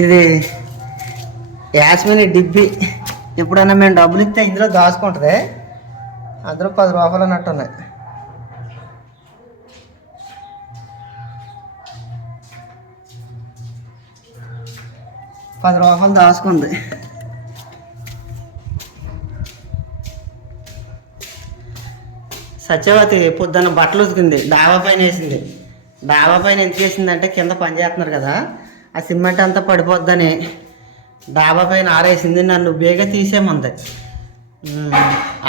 ఇది యాస్మిని డిబ్బి. ఎప్పుడైనా మేము డబ్బులు ఇస్తే ఇందులో దాచుకుంటుంది. అందులో పది రూపాయలు అన్నట్టు ఉన్నాయి. పది రూపాయలు దాచుకుంది. సత్యవతి పొద్దున్న బట్టలు ఉతికింది. డాబా పైన వేసింది. డాబా పైన ఎందుకు వేసిందంటే కింద పని చేస్తున్నారు కదా. ఆ సిమెంట్ అంతా పడిపోద్దని డాబా పైన ఆరేసింది నన్ను బేగ తీసేమంది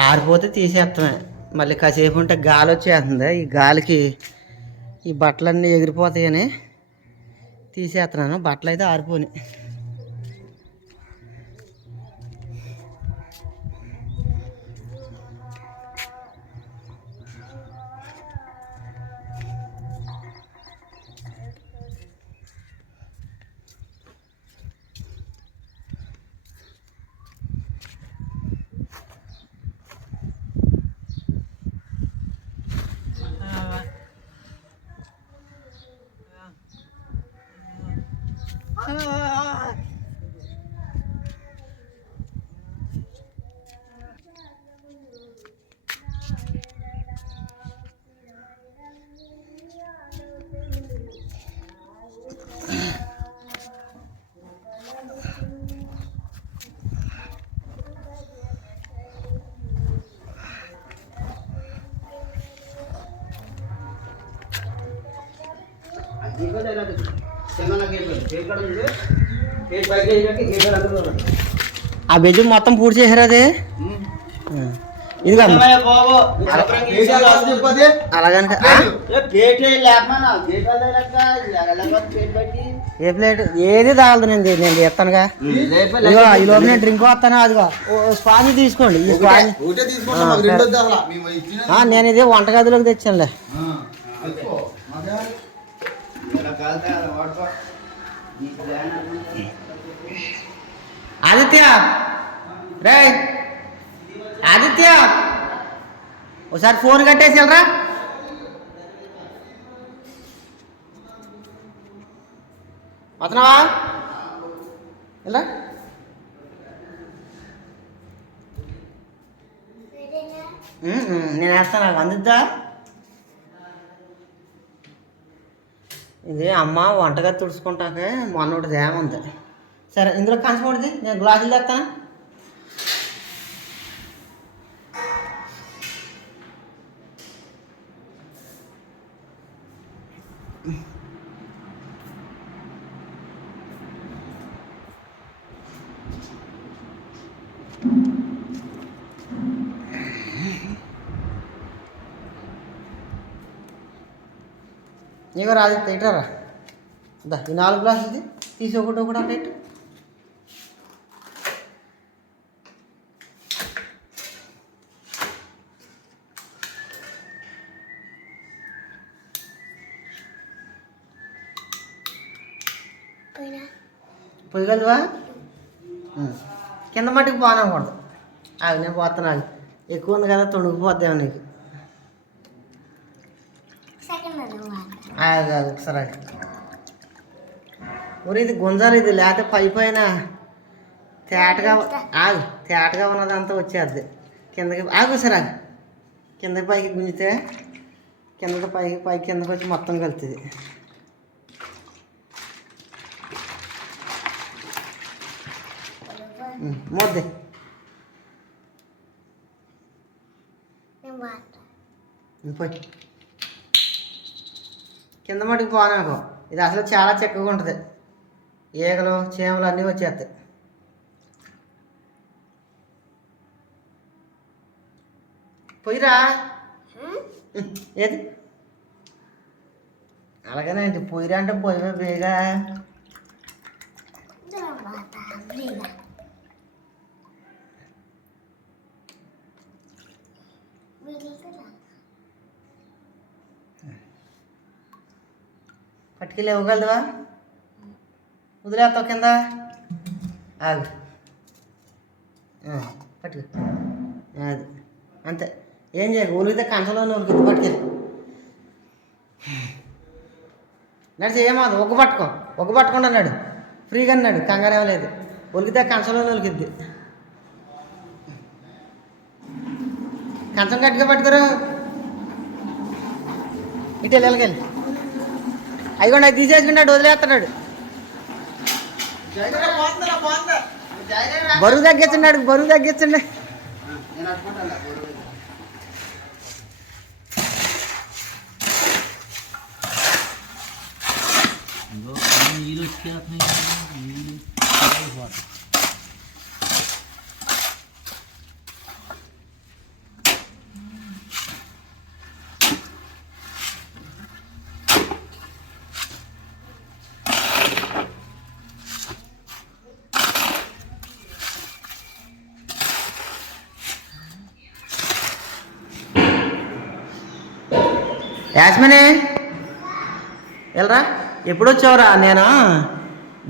ఆరిపోతే తీసేస్తామే మళ్ళీ కాసేపు ఉంటే గాలి వచ్చేస్తుంది. ఈ గాలికి ఈ బట్టలన్నీ ఎగిరిపోతాయని తీసేస్తున్నాను బట్టలు అయితే Ha, ఆ బెడ్ మొత్తం పూర్తి చేశారు అది? ఇది అలాగంటే ఆ? ఏ ప్లేట్? ఏది తాగదు నేను నేను చేస్తానుగా ఇదిగో ఈ లోపు నేను డ్రింక్ వస్తాను అదిగో ఓ స్పాంజ్ తీసుకోండి. ఈ స్పాంజ్ నేను ఇది వంటగదిలోకి తెచ్చానులే. ఆదిత్య! రే ఆదిత్య! ఒకసారి ఫోన్ కట్టేసి వెళ్ళరా వస్తున్నావా ఇలా నేను వేస్తాను నాకు అందుద్దా? ఇది అమ్మ వంటగది తుడుచుకుంటాకే మొన్నటి ఏముంది సరే ఇందులో కంచపడిది నేను గ్లాసులు తెస్తాను నీకు రాదు తింటారా దా ఈ నాలుగు గ్లాసులది తీసి ఒకటి ఒకటి అక్కడ పొయ్యగలవా? కింద మట్టికి పోనకూడదు. అవి నేను పోతున్నాను. ఎక్కువ ఉంది కదా తొణుకుపోద్దాం నీకు. ఆగు, ఆగు, ఒకసారి. ఊరి ఇది గుంజాలి ఇది లేకపోతే పై పైన తేటగా ఆగు తేటగా ఉన్నదంతా వచ్చేద్ది. కిందకి ఆగు సరే ఆగు. కిందకి పైకి గుంజితే కిందకి పైకి పైకి కిందకి వచ్చి మొత్తం కలుతుంది. మోద్ది. పోయి కింద మటుకు పోనాకు ఇది అసలు చాలా చిక్కగా ఉంటుంది. ఈగలు చీమలు అన్నీ వచ్చేస్తాయి. పోయిరా. ఉం, ఏది? అలాగనే ఏంటి? పోయిరా అంటే పోయివే బేగా. పట్టుకెళ్ళి ఇవ్వగలదువా? వదిలేస్తావు కింద. ఆగు. ఆ, పట్టుకు. అది. అంతే. ఏం చేయకు ఊరికితే కంటలోనే ఒలిగితే పట్టుకెళ్ళి. నడిచి ఏమాదు ఒగ్గు పట్టుకో. ఒక్క పట్టుకుండా నడు. ఫ్రీగా అన్నాడు కంగారు ఇవ్వలేదు ఒలికితే కంచంలో ఒలికిద్ది కంచం గట్టిగా పట్టుకురా. ఇటు వెళ్ళి వెళ్ళగలి అయ్యి అది తీసేసుకున్నాడు వదిలేస్తున్నాడు. బరువు తగ్గించండి. బరువు తగ్గించండి నీళ్ళు వచ్చేస్తున్నాయి. నీళ్ళు. యాస్మిని? వెళ్ళరా ఎప్పుడు వచ్చావురా నేను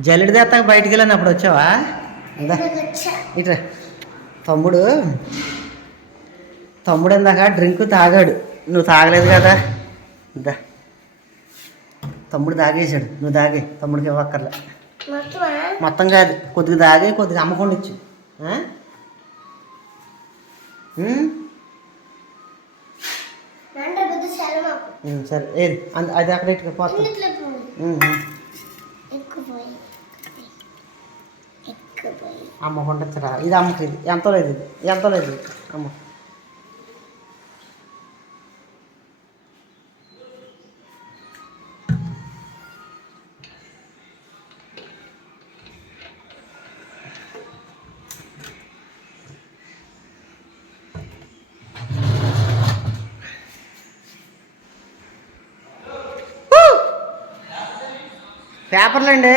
జల్లెడి తెస్తాక బయటికి వెళ్ళాను అప్పుడు వచ్చావా ఇట్రా. తమ్ముడు తమ్ముడు ఇందాక డ్రింక్ తాగాడు. నువ్వు తాగలేదు కదా. ఇందా. తమ్ముడు తాగేశాడు. నువ్వు తాగే. తమ్ముడికి ఇవ్వక్కర్లే. మొత్తం కాదు. కొద్దిగా తాగి కొద్దిగా అమ్మకుండా ఇచ్చు. సరే ఏది అంద- అక్కడ ఇట్టుగా పోతాం. అమ్మ కొండచ్చరా ఇది అమ్మకి ఇది. ఎంతో లేదు ఇది. ఎంతో లేదు అమ్మ. పేపర్లు అండి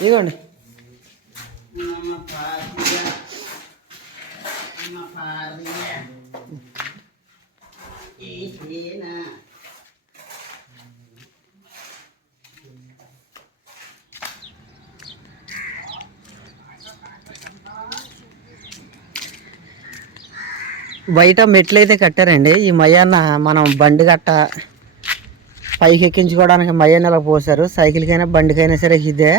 ఇదిగోండి. బయట మెట్లు అయితే కట్టారండి. ఈ మయ్యాన్న మనం బండి గట్ట పైకి ఎక్కించుకోవడానికి మయాన్నలా పోసారు సైకిల్కైనా బండికైనా సరే ఇదే.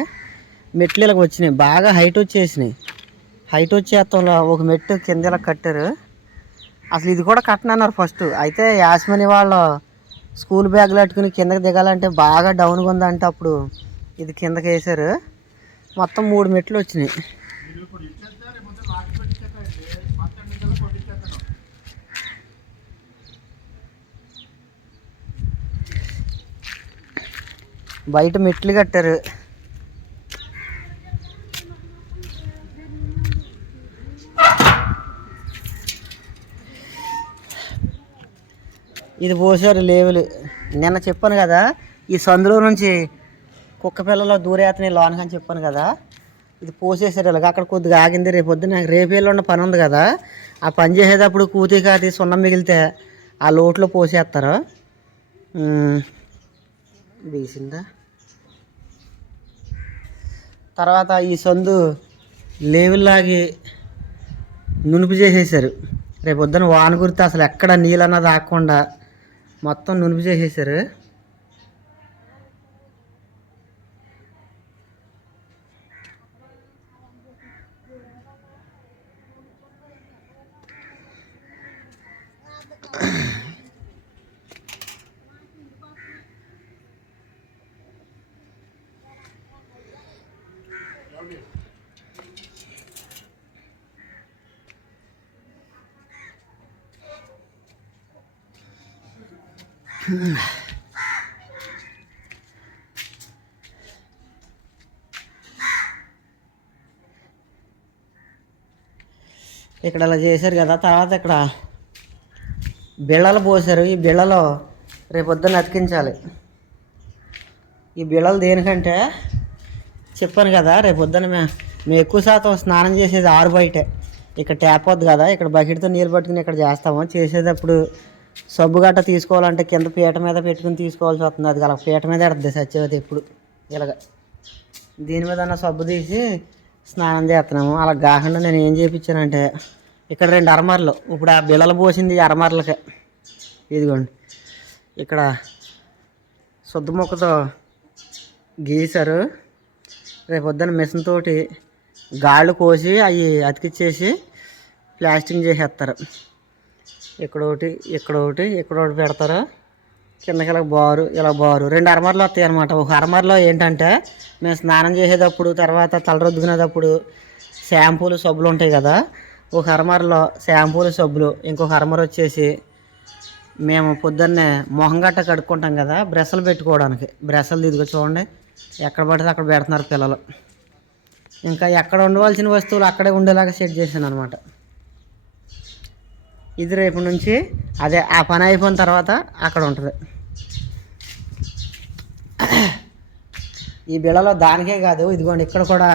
మెట్లు ఇలా వచ్చినాయి. బాగా హైట్ వచ్చేసినాయి. హైట్ వచ్చేత్తంలో ఒక మెట్టు కింద ఇలా కట్టారు. అసలు ఇది కూడా కట్టనన్నారు ఫస్ట్. అయితే యాస్మని వాళ్ళు స్కూల్ బ్యాగ్లు పెట్టుకుని కిందకి దిగాలంటే బాగా డౌన్గా ఉందంటే అప్పుడు. ఇది కిందకి వేసారు మొత్తం మూడు మెట్లు వచ్చినాయి. బయట మెట్లు కట్టారు. ఇది పోసారు లేవులు. నిన్న చెప్పాను కదా ఈ సందులో నుంచి కుక్క పిల్లలో దూరేతని లోనకని చెప్పాను కదా ఇది పోసేసారు ఇలాగ. అక్కడ కొద్దిగా ఆగింది రేపు పొద్దున్న నాకు రేపు ఉన్న పని ఉంది కదా ఆ పని చేసేటప్పుడు కూతి కాతి సున్నం మిగిలితే ఆ లోట్లో పోసేస్తారు. వేసిందా? తర్వాత ఈ సందు లేవుల్లాగి నునుపు చేసేసారు. రేపు పొద్దున వాన గురితే అసలు ఎక్కడ నీళ్ళన్నది ఆకుండా మొత్తం నునిపి చేసేసారు. ఇక్కడ అలా చేశారు కదా తర్వాత ఇక్కడ బిళ్ళలు పోసారు ఈ బిళ్ళలో రేపొద్దున అతికించాలి. ఈ బిళ్ళలు దేనికంటే చెప్పాను కదా రేపు పొద్దున మే మేము ఎక్కువ శాతం స్నానం చేసేది ఆరు బయటే. ఇక్కడ ట్యాప్ వద్దు కదా ఇక్కడ బకెట్తో నీళ్ళు పట్టుకుని ఇక్కడ చేస్తాము. చేసేటప్పుడు సబ్బు గట్ట తీసుకోవాలంటే కింద పీట మీద పెట్టుకుని తీసుకోవాల్సి వస్తుంది. అది అలా పీట మీద ఎడుతుంది సత్యవతి ఎప్పుడు. ఇలాగ. దీని మీద ఉన్న సబ్బు తీసి స్నానం చేస్తున్నాము. అలా కాకుండా నేను ఏం చేయించానంటే ఇక్కడ రెండు అరమర్లు. ఇప్పుడు ఆ బిళ్ళలు పోసింది ఈ అరమర్లకే. ఇదిగోండి. ఇక్కడ శుద్ధ మొక్కతో గీసారు రేపు పొద్దున్న మిషన్ తోటి గాళ్ళు కోసి అవి అతికిచ్చేసి ప్లాస్టింగ్ చేసేస్తారు. ఇక్కడ ఒకటి ఇక్కడ ఒకటి ఇక్కడ ఒకటి పెడతారు? కిందకి ఇలా బారు ఇలా బారు. రెండు అరమర్లు వస్తాయి అనమాట ఒక అరమర్లో ఏంటంటే మేము స్నానం చేసేటప్పుడు తర్వాత తలరొద్దుకునేటప్పుడు షాంపూలు సబ్బులు ఉంటాయి కదా. ఒక అరమార్లో షాంపూలు సబ్బులు ఇంకొక అరమర వచ్చేసి మేము పొద్దున్నే మొహం గట్ట కడుక్కుంటాం కదా బ్రష్లు పెట్టుకోవడానికి. బ్రషలు ఇదిగో చూడండి ఎక్కడ పడితే అక్కడ పెడుతున్నారు పిల్లలు. ఇంకా ఎక్కడ ఉండవలసిన వస్తువులు అక్కడే ఉండేలాగా సెట్ చేశాను అనమాట ఇది రేపు నుంచి అదే ఆ పని అయిపోయిన తర్వాత అక్కడ ఉంటుంది. ఈ బిళ్ళలో దానికే కాదు ఇదిగోండి ఇక్కడ కూడా.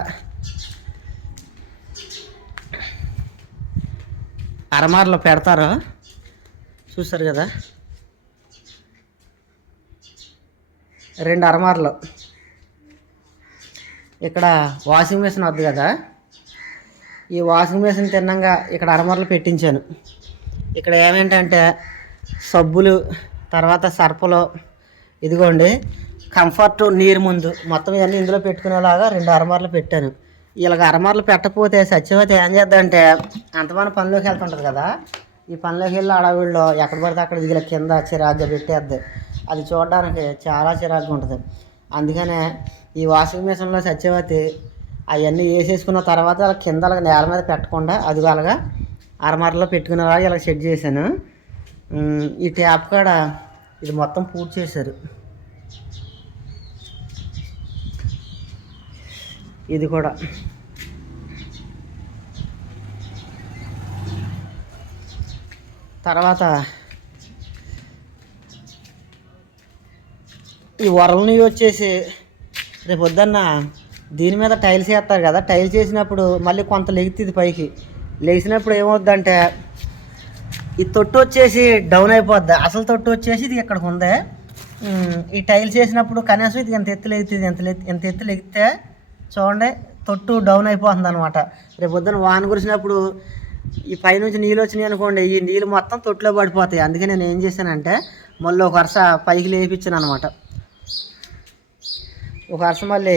అరమార్లో పెడతారు. చూస్తారు కదా? రెండు అరమార్లు. ఇక్కడ వాషింగ్ మిషన్ వద్దు కదా? ఈ వాషింగ్ మిషన్ తిన్నాక ఇక్కడ అరమార్లు పెట్టించాను. ఇక్కడ ఏమేంటంటే సబ్బులు తర్వాత సర్పలు ఇదిగోండి కంఫర్ట్ నీరు ముందు. మొత్తం ఇవన్నీ ఇందులో పెట్టుకునేలాగా రెండు అరమార్లు పెట్టాను. ఇలాగ అరమరలు పెట్టకపోతే సత్యవతి ఏం చేద్దంటే అంతమంది పనిలోకి వెళ్తుంటుంది కదా. ఈ పనిలోకి వెళ్ళి అడవిలో ఎక్కడ పడితే అక్కడ దిగిల కింద చిరాగ్గా పెట్టేద్ది. అది చూడడానికి చాలా చిరాగ్గా ఉంటుంది. అందుకనే ఈ వాషింగ్ మిషన్లో సత్యవతి అవన్నీ వేసేసుకున్న తర్వాత అలా కింద అలాగ నేల మీద పెట్టకుండా అది అలాగా అరమరలో పెట్టుకునేలాగా ఇలా సెట్ చేశాను. ఈ ట్యాప్ కాడ ఇది మొత్తం పూర్తి చేశారు. ఇది కూడా. తర్వాత ఈ వరల్ని వచ్చేసి రేపు వద్దన్న దీని మీద టైల్స్ వేస్తారు కదా టైల్స్ వేసినప్పుడు మళ్ళీ కొంత లెగుతుంది పైకి. లేచినప్పుడు ఏమవుద్దంటే ఈ తొట్టు వచ్చేసి డౌన్ అయిపోద్ది. అసలు తొట్టు వచ్చేసి ఇది ఇక్కడ ఉంది. ఈ టైల్స్ వేసినప్పుడు కనీసం ఇది ఎంత ఎత్తు లెగుతుంది ఎంత ఎంత ఎత్తు లెగితే చూడండి తొట్టు డౌన్ అయిపోతుంది అనమాట రేపు పొద్దున వాన కురిసినప్పుడు ఈ పైనుంచి నీళ్ళు వచ్చినాయి అనుకోండి ఈ నీళ్ళు మొత్తం తొట్టులో పడిపోతాయి. అందుకే నేను ఏం చేశానంటే మళ్ళీ ఒక వరుస పైకి లేపించాను అనమాట ఒక వరుస మళ్ళీ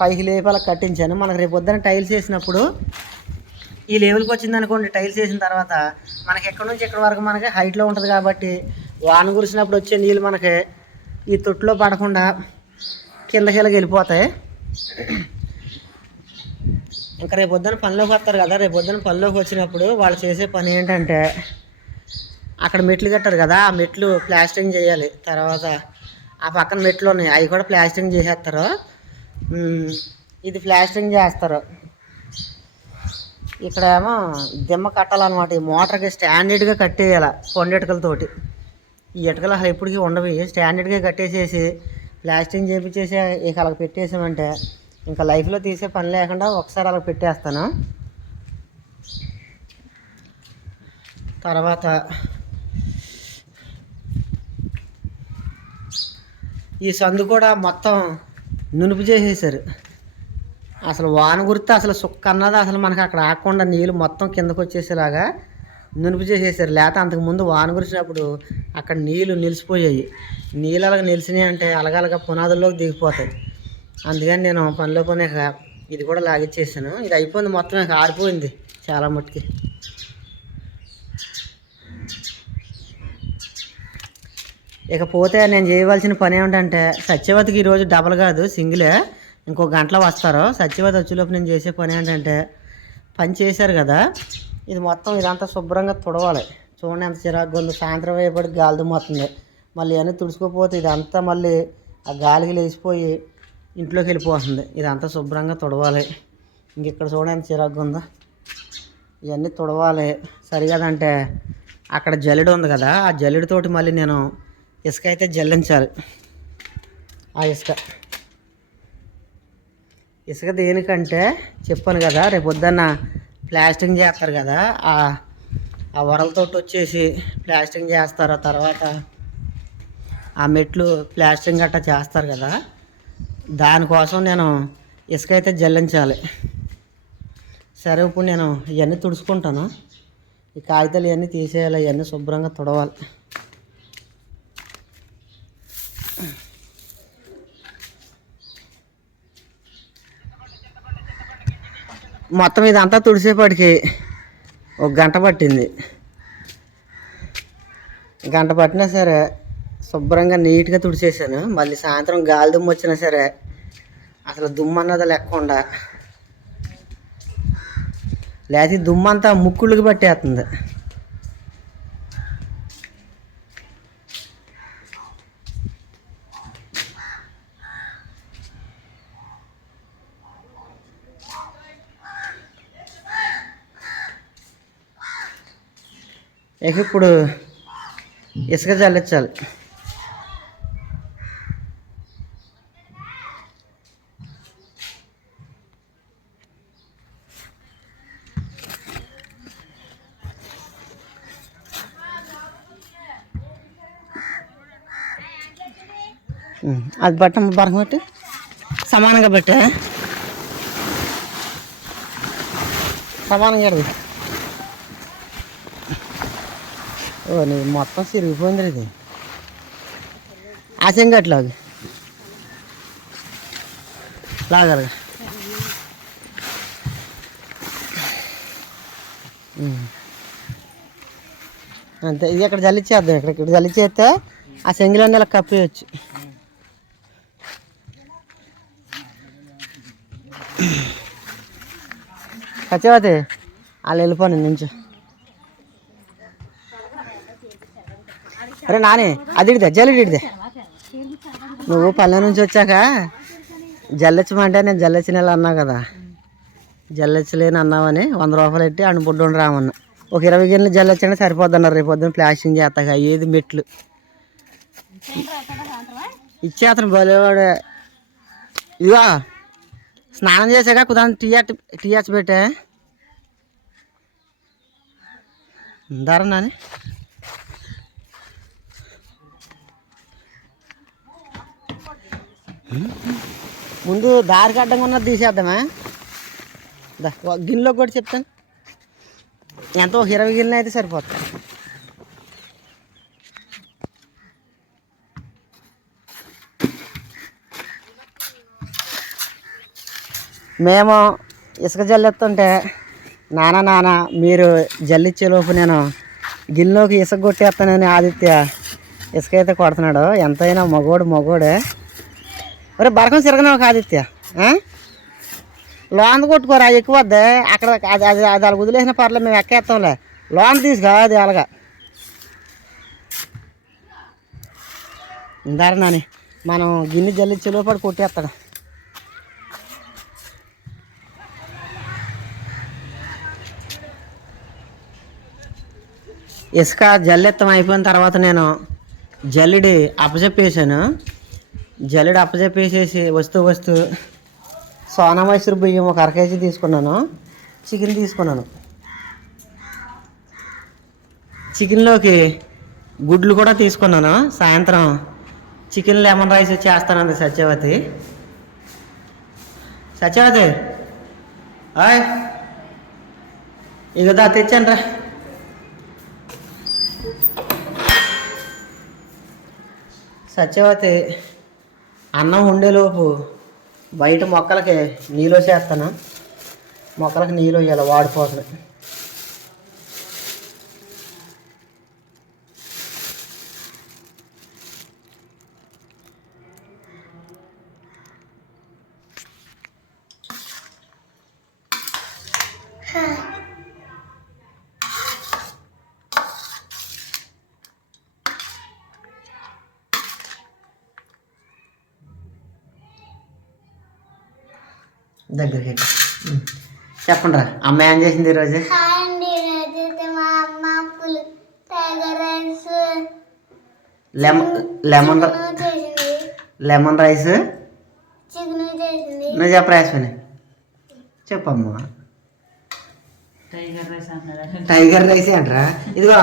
పైకి లేపి అలా కట్టించాను. మనకు రేపు పొద్దున టైల్స్ వేసినప్పుడు ఈ లెవెల్కి వచ్చింది అనుకోండి టైల్స్ వేసిన తర్వాత మనకి ఎక్కడి నుంచి ఎక్కడి వరకు మనకి హైట్లో ఉంటుంది కాబట్టి వాన కురిసినప్పుడు వచ్చే నీళ్ళు మనకి ఈ తొట్టులో పడకుండా కిందకి వెళ్ళకి వెళ్ళిపోతాయి. ఇంకా రేపు పొద్దున పనిలోకి వస్తారు కదా రేపు పొద్దున పనిలోకి వచ్చినప్పుడు వాళ్ళు చేసే పని ఏంటంటే అక్కడ మెట్లు కట్టారు కదా ఆ మెట్లు ప్లాస్టరింగ్ చేయాలి. తర్వాత ఆ పక్కన మెట్లు ఉన్నాయి అవి కూడా ప్లాస్టరింగ్ చేసేస్తారు. ఇది ప్లాస్టరింగ్ చేస్తారు. ఇక్కడ ఏమో దిమ్మ కట్టాలన్నమాట. ఈ మోటార్కి స్టాండర్డ్గా కట్టేయాల కొండ ఇటుకలతోటి ఈ ఇటుకలు అసలు ఎప్పటికీ ఉండవు. స్టాండర్డ్గా కట్టేసేసి ప్లాస్టింగ్ చేపించేసి ఇక అలా పెట్టేసామంటే ఇంకా లైఫ్లో తీసే పని లేకుండా ఒకసారి అలా పెట్టేస్తాను. తర్వాత ఈ సందు కూడా మొత్తం నునుపు చేసేసారు. అసలు వాన గుర్తు అసలు సుక్క అన్నది అసలు మనకి అక్కడ ఆకుండా నీళ్ళు మొత్తం కిందకు వచ్చేసేలాగా నునుపు చేసేసారు. లేకపోతే అంతకుముందు వాన కురిసినప్పుడు అక్కడ నీళ్ళు నిలిచిపోయాయి. నీళ్ళు అలాగ నిలిచినాయి అంటే అలగలగా పునాదుల్లోకి దిగిపోతాయి. అందుకని నేను పనిలో పని ఇది కూడా లాగిచ్చేసాను. ఇది అయిపోయింది మొత్తం ఇక ఆరిపోయింది చాలా మట్టుకి. ఇకపోతే నేను చేయవలసిన పని ఏమిటంటే సత్యవతికి ఈరోజు డబల్ కాదు సింగిలే ఇంకో గంటలో వస్తారు. సత్యవతి వచ్చేలోపు నేను చేసే పని ఏంటంటే పని చేశారు కదా ఇది మొత్తం ఇదంతా శుభ్రంగా తుడవాలి. చూడండి ఎంత చిరాకు ఉందో. సాయంత్రం వేయబడి గాలి దుమ్మవుతుంది మళ్ళీ అన్నీ తుడుచుకోపోతే ఇదంతా మళ్ళీ ఆ గాలికి లేచిపోయి ఇంట్లోకి వెళ్ళిపోతుంది. ఇదంతా శుభ్రంగా తుడవాలి. ఇంక ఇక్కడ చూడండి ఎంత చిరాకు ఉందో. ఇవన్నీ తుడవాలి. సరిగదంటే అక్కడ జల్లెడు ఉంది కదా ఆ జల్లెడతోటి మళ్ళీ నేను ఇసుక అయితే జల్లించాలి. ఆ ఇసుక. ఇసుక దేనికంటే చెప్పాను కదా రేపు పొద్దున్న ప్లాస్టింగ్ చేస్తారు కదా ఆ ఆ వరలతో వచ్చేసి ప్లాస్టింగ్ చేస్తారు తర్వాత ఆ మెట్లు ప్లాస్టింగ్ గట్టా చేస్తారు కదా దానికోసం నేను ఇసుక అయితే జల్లించాలి. సరే ఇప్పుడు నేను ఇవన్నీ తుడుచుకుంటాను. ఈ కాగితాలు ఇవన్నీ తీసేయాలి ఇవన్నీ శుభ్రంగా తుడవాలి. మొత్తం ఇదంతా తుడిసేపటికి ఒక గంట పట్టింది. గంట పట్టినా సరే శుభ్రంగా నీట్గా తుడిచేసాను మళ్ళీ సాయంత్రం గాలి దుమ్ము వచ్చినా సరే అసలు దుమ్ము అన్నది లేకుండా లేకపోతే దుమ్మంతా దుమ్ము అంతా ముక్కుళ్ళకి పట్టేస్తుంది. ఇక ఇప్పుడు ఇసుక చల్లించాలి ఉం, అది బట్టం బరకం పెట్టి సమానంగా పెట్టా సమానంగా ఎడదు ఓ నీ మొత్తం సిరిగిపోయింది ఇది. ఆశంగట్లాగు. లాగలగా. అంతే ఇది ఇక్కడ జల్లిచ్చేద్దాం ఇక్కడ ఇక్కడ జల్లిచ్చేస్తే ఆ సెంగిలన్నీ ఇలా కప్పేయచ్చు సత్యవతి వాళ్ళు వెళ్ళిపోను నుంచి. అరే నాని అది ఇడిదే జల్లిడి ఇడిదే. నువ్వు పల్లె నుంచి వచ్చాక జల్లెచ్చమంటే నేను జల్లెచ్చిన అన్నా కదా. జల్లెచ్చలేని అన్నావని వంద రూపాయలు పెట్టి అను బుడ్డు రామన్న. ఒక ఇరవై గిన్నెలు జల్లెచ్చండి సరిపోద్ది అన్నారు రేపు పొద్దున్న ప్లాస్టింగ్ చేస్తాక ఏది మెట్లు. ఇచ్చే అతను బలేవాడే ఇదిగో స్నానం చేశాక కుదాన్ని టీ అట్ టీ అచ్చి పెట్టే. దారా నాని? ముందు దారికి అడ్డంగా ఉన్నది తీసేద్దామా? గిన్నెలో కూడా చెప్తాను. ఎంత? ఒక ఇరవై గిన్నె అయితే సరిపోతుంది మేము ఇసుక జల్లెత్తుంటే నాన్న నాన్న మీరు జల్లిచ్చేలోపు నేను గిన్నెలోకి ఇసుక కొట్టేస్తానని ఆదిత్య ఇసుక అయితే కొడుతున్నాడు. ఎంతైనా మగోడు మగోడే. ఒరే బరకం సిరగనే కాదిత్య లోన్ కొట్టుకోరా ఎక్కువ వద్దే. అక్కడ అది అది అది అలా వదిలేసిన పర్లేదు మేము ఎక్కేస్తాంలే. లోన్ తీసుకో అది అలాగా. ఇందారా నాని మనం గిన్నె జల్లిచ్చే లోపల కొట్టేస్తాడు. ఇసుక జల్లెత్తం అయిపోయిన తర్వాత నేను జల్లిడి అప్పచెప్పేసాను జల్లెడ అప్పచెప్పేసేసి వస్తూ వస్తూ సోనా మైసూర్ బియ్యం ఒక అర కేజీ తీసుకున్నాను. చికెన్ తీసుకున్నాను. చికెన్లోకి గుడ్లు కూడా తీసుకున్నాను. సాయంత్రం చికెన్ లెమన్ రైస్ చేస్తానంది సత్యవతి. సత్యవతి ఆయ్ ఇక దా తెచ్చాను రా. సత్యవతి అన్నం వండేలోపు బయట మొక్కలకి నీళ్ళు చేస్తాను మొక్కలకి నీళ్ళు వేయాలి వాడిపోతుంది. దగ్గరికి. చెప్పండి రా. అమ్మాయి ఏం చేసింది ఈరోజు? హాయ్ అండి. ఈరోజైతే మా అమ్మ పులి tiger rice lemon lemon lemon rice? నువ్వు చెప్పరా యశ్విని. చెప్పమ్మా. టైగర్ రైస్ రైస్ అంటారా? ఇదిగో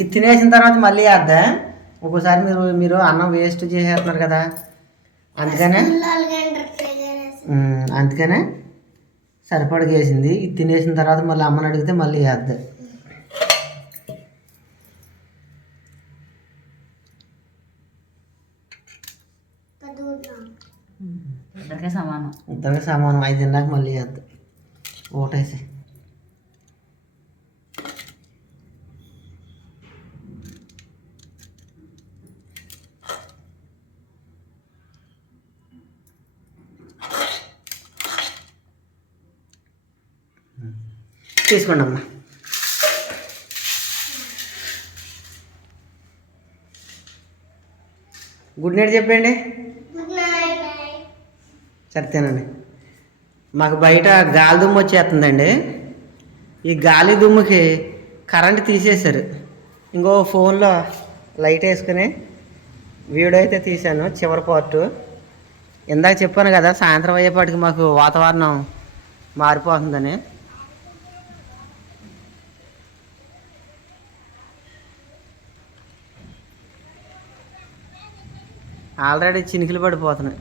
ఇది తినేసిన తర్వాత మళ్ళీ వేద్దా? ఒక్కోసారి మీరు మీరు అన్నం వేస్ట్ చేసేస్తున్నారు కదా. అందుకనే అందుకనే సరిపడగా వేసింది ఇది తినేసిన తర్వాత మళ్ళీ అమ్మని అడిగితే మళ్ళీ వేద్దా ఇద్దరికే సమానం. ఇద్దరికి సమానం. ఐదు తిన్నాక మళ్ళీ వేద్దా ఓటేసి. తీసుకోండి అమ్మా. గుడ్ నైట్ చెప్పండి. సరే తినండి. మాకు బయట గాలి దుమ్ము వచ్చేస్తుందండి. ఈ గాలి దుమ్ముకి కరెంట్ తీసేశారు. ఇంకో ఫోన్లో లైట్ వేసుకుని వీడియో అయితే తీశాను చివరి పార్టు ఇందాక చెప్పాను కదా సాయంత్రం అయ్యేపాటికి మాకు వాతావరణం మారిపోతుందని. ఆల్రెడీ చినికిలు పడిపోతున్నాయి.